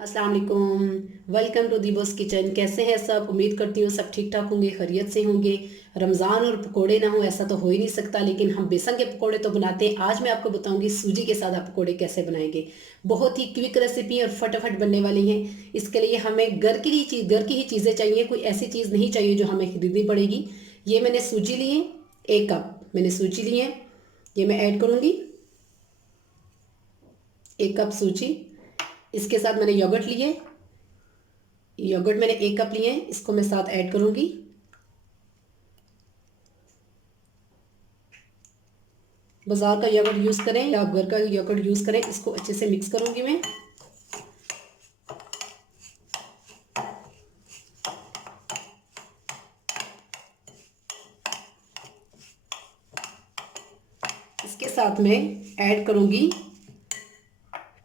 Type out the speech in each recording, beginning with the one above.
अस्सलाम वालेकुम। Welcome to दीबोस किचन। कैसे हैं सब? उम्मीद करती हूँ सब ठीक ठाक होंगे, खैरियत से होंगे। रमज़ान और पकोड़े ना हो ऐसा तो हो ही नहीं सकता, लेकिन हम बेसन के पकोड़े तो बनाते हैं। आज मैं आपको बताऊंगी सूजी के साथ आप पकोड़े कैसे बनाएंगे। बहुत ही क्विक रेसिपी और फटाफट बनने वाली हैं। इसके लिए हमें घर की ही चीज़ें चाहिए, कोई ऐसी चीज़ नहीं चाहिए जो हमें खरीदनी पड़ेगी। ये मैंने सूजी ली है, 1 कप मैंने सूजी ली है। ये मैं ऐड करूँगी, 1 कप सूजी। इसके साथ मैंने योगर्ट लिए, योगर्ट मैंने 1 कप लिए हैं, इसको मैं साथ ऐड करूंगी। बाजार का योगर्ट यूज़ करें या आप घर का योगर्ट यूज़ करें, इसको अच्छे से मिक्स करूंगी मैं। इसके साथ में ऐड करूंगी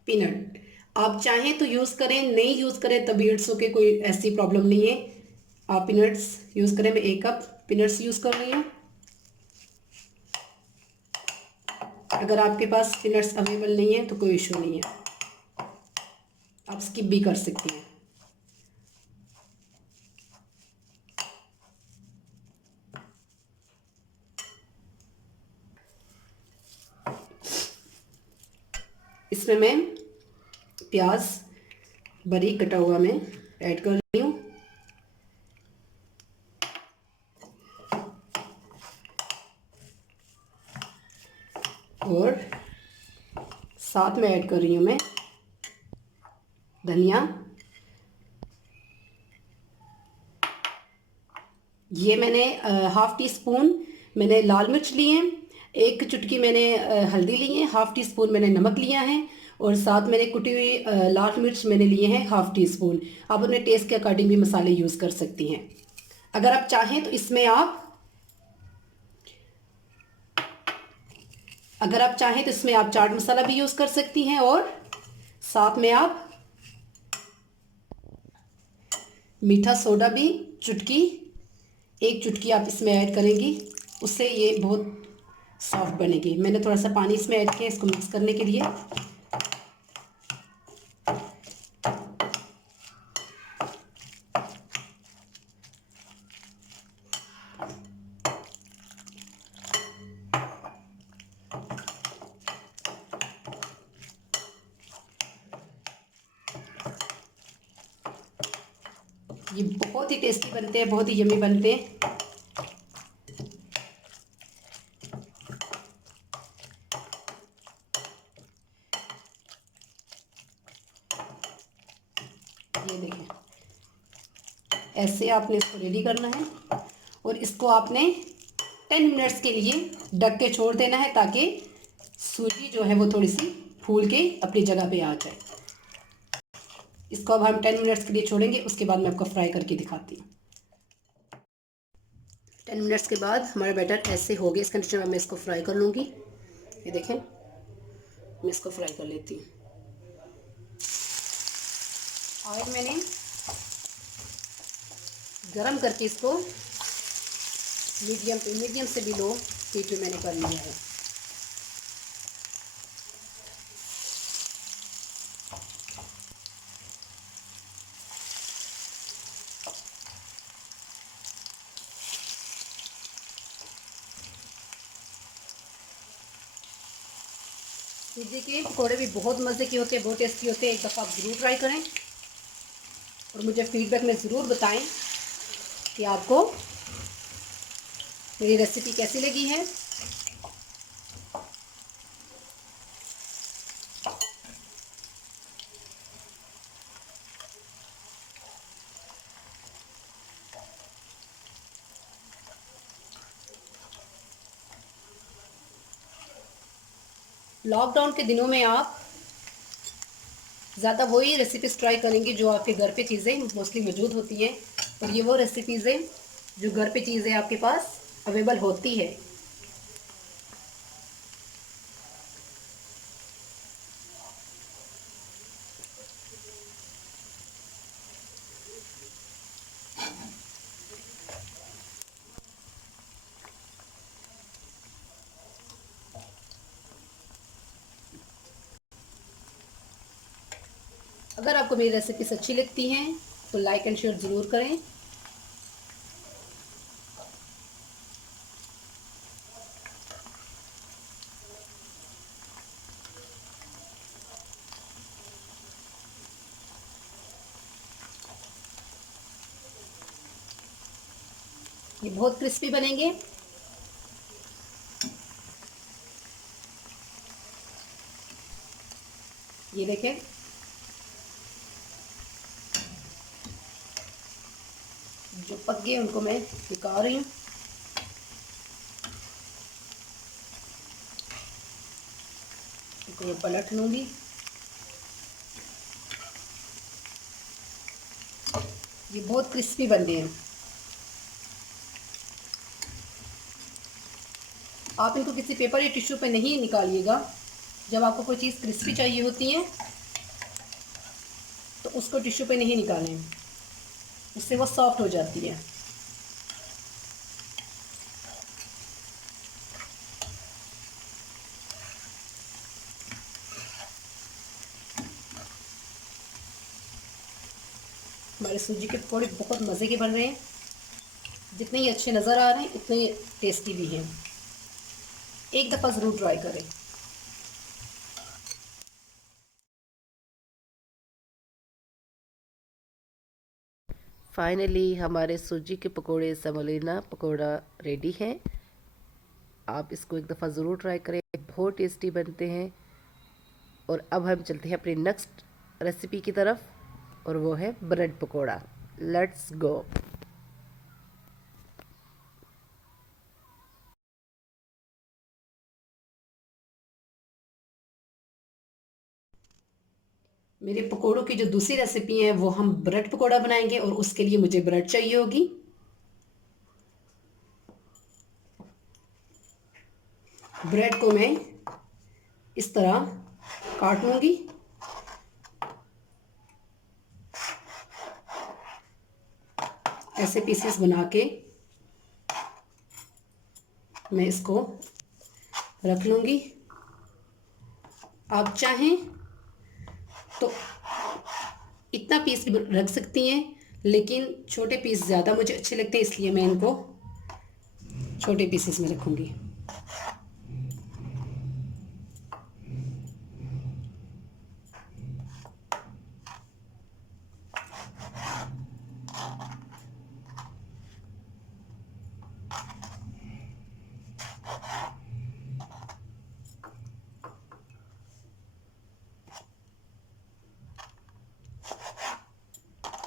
पीनट। आप चाहें तो यूज़ करें, नहीं यूज़ करें तभी इट्स ओके, कोई ऐसी प्रॉब्लम नहीं है। आप पीनट्स यूज़ करें। मैं 1 कप पीनट्स यूज़ कर रही हूँ। अगर आपके पास पीनट्स अवेलेबल नहीं है तो कोई इशू नहीं है, आप स्किप भी कर सकती हैं। इसमें मैं प्याज बारीक कटा हुआ मैं ऐड कर रही हूँ। और साथ में ऐड कर रही हूँ मैं धनिया। ये मैंने 1/2 टी स्पून मैंने लाल मिर्च लिए हैं, 1 चुटकी मैंने हल्दी ली है, 1/2 टी स्पून मैंने नमक लिया है, और साथ मैंने कुटी हुई लाल मिर्च मैंने लिए हैं 1/2 टी स्पून। आप अपने टेस्ट के अकॉर्डिंग भी मसाले यूज़ कर सकती हैं। अगर आप चाहें तो इसमें आप अगर आप चाहें तो इसमें आप चाट मसाला भी यूज़ कर सकती हैं, और साथ में आप मीठा सोडा भी चुटकी 1 चुटकी आप इसमें ऐड करेंगी, उससे ये बहुत सॉफ्ट बनेगी। मैंने थोड़ा सा पानी इसमें ऐड किया इसको मिक्स करने के लिए। ये बहुत ही टेस्टी बनते हैं, बहुत ही यम्मी बनते हैं। ये देखें, ऐसे आपने इसको रेडी करना है, और इसको आपने 10 मिनट्स के लिए ढक के छोड़ देना है, ताकि सूजी जो है वो थोड़ी सी फूल के अपनी जगह पे आ जाए। इसको अब हम 10 मिनट्स के लिए छोड़ेंगे, उसके बाद मैं आपको फ्राई करके दिखाती हूँ। 10 मिनट्स के बाद हमारा बैटर ऐसे हो गया इस कंडीशन में मैं इसको फ्राई कर लूँगी। ये देखें, मैं इसको फ्राई कर लेती हूँ। ऑयल मैंने गरम करके इसको मीडियम से भी लो हीट में मैंने कर लिया है। सूजी के पकौड़े भी बहुत मज़े के होते हैं, बहुत टेस्टी होते हैं। एक दफ़ा आप ज़रूर ट्राई करें, और मुझे फीडबैक में ज़रूर बताएं कि आपको मेरी रेसिपी कैसी लगी है। लॉकडाउन के दिनों में आप ज़्यादा वही रेसिपीज़ ट्राई करेंगे जो आपके घर पे चीज़ें मोस्टली मौजूद होती हैं, और ये वो रेसिपीज़ हैं जो घर पे चीज़ें आपके पास अवेलेबल होती है। अगर आपको मेरी रेसिपीज अच्छी लगती हैं तो लाइक एंड शेयर ज़रूर करें। ये बहुत क्रिस्पी बनेंगे। ये देखें, जो पक गए उनको मैं निकाल रही हूँ। इनको मैं पलट लूँगी। ये बहुत क्रिस्पी बन गए हैं। आप इनको किसी पेपर या टिश्यू पे नहीं निकालिएगा। जब आपको कोई चीज़ क्रिस्पी चाहिए होती है तो उसको टिश्यू पे नहीं निकालें, उससे वो सॉफ्ट हो जाती है। हमारे सूजी के पकौड़े बहुत मज़े के बन रहे हैं। जितने ही अच्छे नज़र आ रहे हैं उतने ही टेस्टी भी हैं। एक दफ़ा ज़रूर ट्राई करें। फाइनली हमारे सूजी के पकोड़े सेमोलिना पकोड़ा रेडी हैं। आप इसको एक दफ़ा ज़रूर ट्राई करें, बहुत टेस्टी बनते हैं। और अब हम चलते हैं अपनी नेक्स्ट रेसिपी की तरफ, और वो है ब्रेड पकोड़ा। Let's go. मेरे पकोड़ों की जो दूसरी रेसिपी है वो हम ब्रेड पकोड़ा बनाएंगे, और उसके लिए मुझे ब्रेड चाहिए होगी। ब्रेड को मैं इस तरह काट लूँगी। ऐसे पीसेस बना के मैं इसको रख लूँगी। आप चाहें तो इतना पीस रख सकती हैं, लेकिन छोटे पीस ज़्यादा मुझे अच्छे लगते हैं, इसलिए मैं इनको छोटे पीसेस में रखूँगी।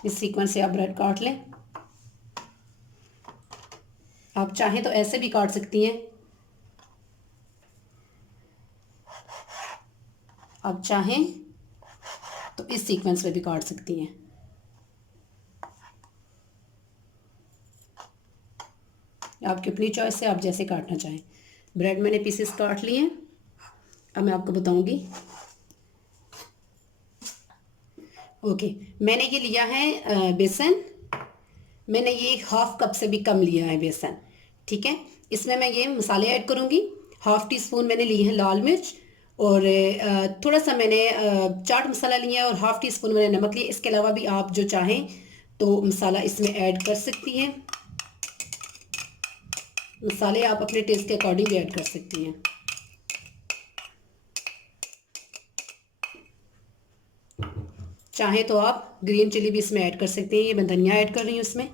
इस सीक्वेंस से आप ब्रेड काट लें। आप चाहें तो ऐसे भी काट सकती हैं। आप चाहें तो इस सीक्वेंस में भी काट सकती हैं। आपकी अपनी चॉइस है, आप जैसे काटना चाहें। ब्रेड मैंने पीसेस काट लिए हैं। अब मैं आपको बताऊंगी। ओके, मैंने ये लिया है बेसन। मैंने ये हाफ कप से भी कम लिया है बेसन। ठीक है, इसमें मैं ये मसाले ऐड करूँगी। हाफ टी स्पून मैंने लिए हैं लाल मिर्च, और थोड़ा सा मैंने चाट मसाला लिया है, और हाफ टी स्पून मैंने नमक लिया। इसके अलावा भी आप जो चाहें तो मसाला इसमें ऐड कर सकती हैं। मसाले आप अपने टेस्ट के अकॉर्डिंग ऐड कर सकती हैं। चाहे तो आप ग्रीन चिली भी इसमें ऐड कर सकते हैं। ये मैं धनिया ऐड कर रही हूँ इसमें।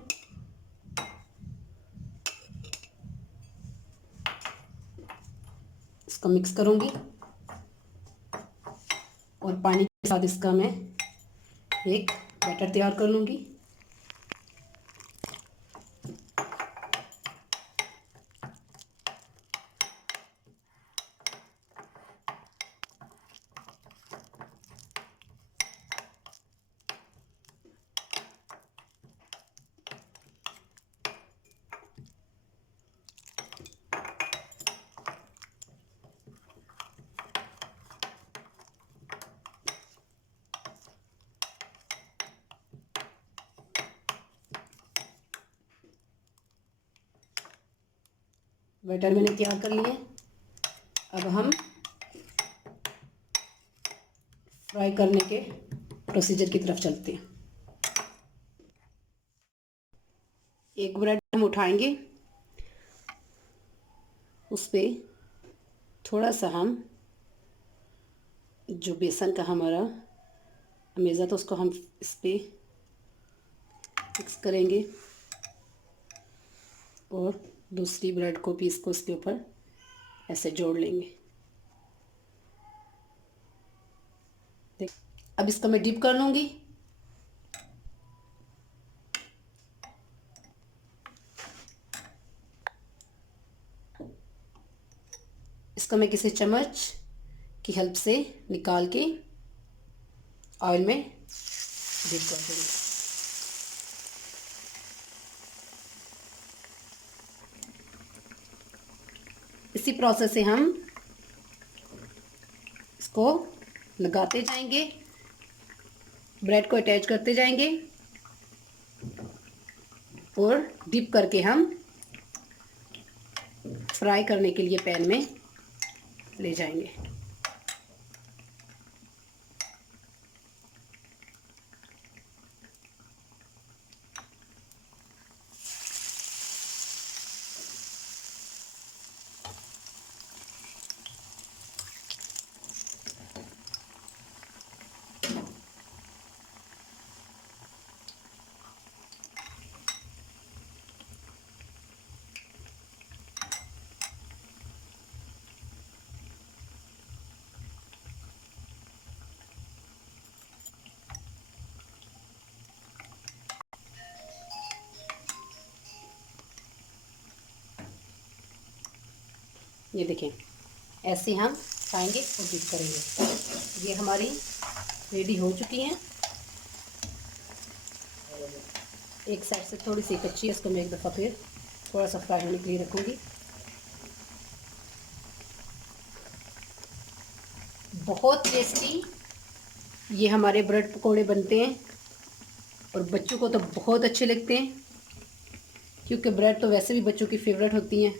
इसको मिक्स करूँगी, और पानी के साथ इसका मैं एक बैटर तैयार कर लूँगी। बैटर मैंने तैयार कर लिए। अब हम फ्राई करने के प्रोसीजर की तरफ चलते हैं। एक ब्रेड हम उठाएंगे, उस पर थोड़ा सा हम जो बेसन का हमारा मेज़ा था उसको हम इस पर मिक्स करेंगे और दूसरी ब्रेड को पीस को इसके ऊपर ऐसे जोड़ लेंगे। देख, अब इसको मैं डिप कर लूँगी। इसको मैं किसी चम्मच की हेल्प से निकाल के ऑयल में डिप कर दूँगी। इसी प्रोसेस से हम इसको लगाते जाएंगे, ब्रेड को अटैच करते जाएंगे और डिप करके हम फ्राई करने के लिए पैन में ले जाएंगे। ये देखें, ऐसे हम खाएंगे और डिप करेंगे। ये हमारी रेडी हो चुकी हैं। एक साइड से थोड़ी सी कच्ची है, इसको मैं एक दफ़ा फिर थोड़ा सा फ्राई होने के लिए रखूँगी। बहुत टेस्टी ये हमारे ब्रेड पकोड़े बनते हैं और बच्चों को तो बहुत अच्छे लगते हैं, क्योंकि ब्रेड तो वैसे भी बच्चों की फेवरेट होती हैं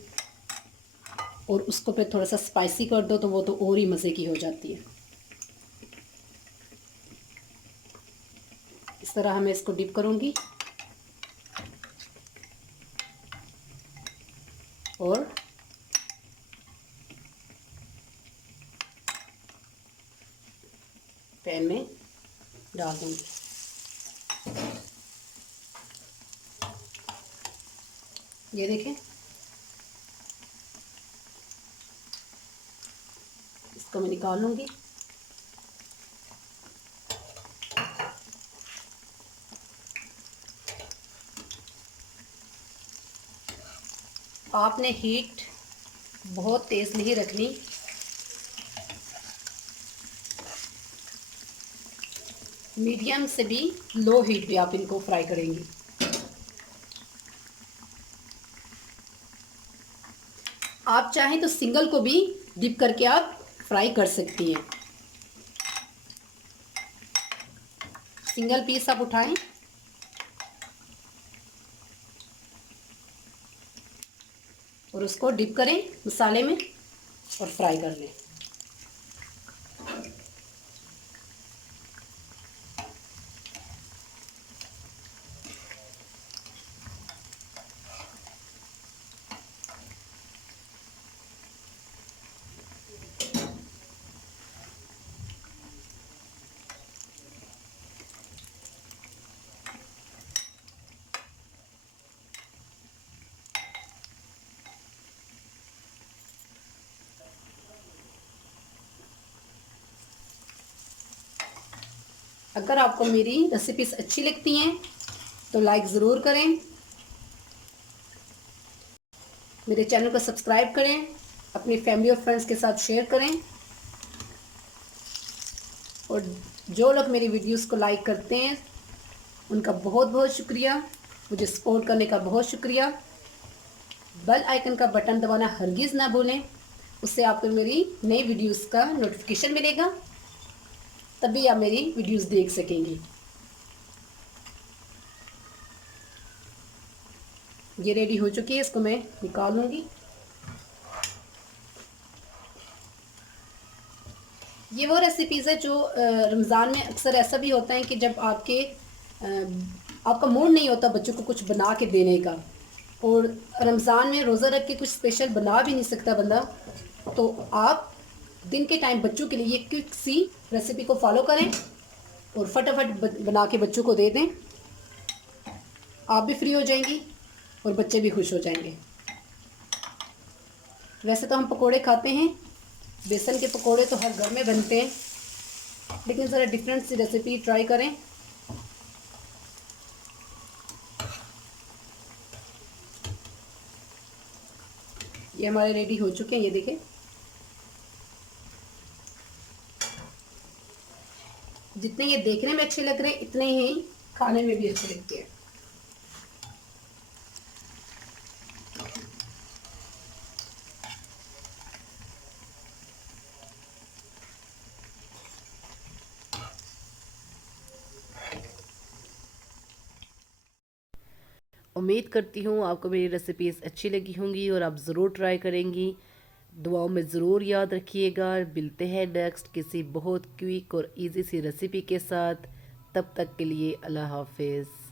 और उसको फिर थोड़ा सा स्पाइसी कर दो तो वो तो और ही मज़े की हो जाती है। इस तरह मैं इसको डिप करूँगी और पैन में डाल दूँगी। ये देखें, इसको मैं निकाल लूँगी। आपने हीट बहुत तेज़ नहीं रखनी, मीडियम से भी लो हीट पे आप इनको फ्राई करेंगी। आप चाहें तो सिंगल को भी डिप करके आप फ्राई कर सकती हैं। सिंगल पीस आप उठाएं और उसको डिप करें मसाले में और फ्राई कर लें। अगर आपको मेरी रेसिपीज अच्छी लगती हैं तो लाइक ज़रूर करें, मेरे चैनल को सब्सक्राइब करें, अपनी फैमिली और फ्रेंड्स के साथ शेयर करें और जो लोग मेरी वीडियोस को लाइक करते हैं उनका बहुत बहुत शुक्रिया, मुझे सपोर्ट करने का बहुत शुक्रिया। बेल आइकन का बटन दबाना हरगिज़ ना भूलें, उससे आपको मेरी नई वीडियोस का नोटिफिकेशन मिलेगा, तभी आप मेरी वीडियोस देख सकेंगी। ये रेडी हो चुकी है, इसको मैं निकाल लूँगी। ये वो रेसिपीज़ है जो रमज़ान में अक्सर ऐसा भी होता है कि जब आपका मूड नहीं होता बच्चों को कुछ बना के देने का, और रमज़ान में रोज़ा रख के कुछ स्पेशल बना भी नहीं सकता बंदा, तो आप दिन के टाइम बच्चों के लिए ये क्विक सी रेसिपी को फॉलो करें और फटाफट बना के बच्चों को दे दें। आप भी फ्री हो जाएंगी और बच्चे भी खुश हो जाएंगे। वैसे तो हम पकोड़े खाते हैं, बेसन के पकोड़े तो हर घर में बनते हैं, लेकिन ज़रा डिफरेंट सी रेसिपी ट्राई करें। ये हमारे रेडी हो चुके हैं, ये देखें। जितने ये देखने में अच्छे लग रहे हैं इतने ही खाने में भी अच्छे लगते हैं। उम्मीद करती हूँ आपको मेरी रेसिपीज़ अच्छी लगी होंगी और आप ज़रूर ट्राई करेंगी। दुआओं में ज़रूर याद रखिएगा। मिलते हैं नेक्स्ट किसी बहुत क्विक और इजी सी रेसिपी के साथ। तब तक के लिए अल्लाह हाफिज़।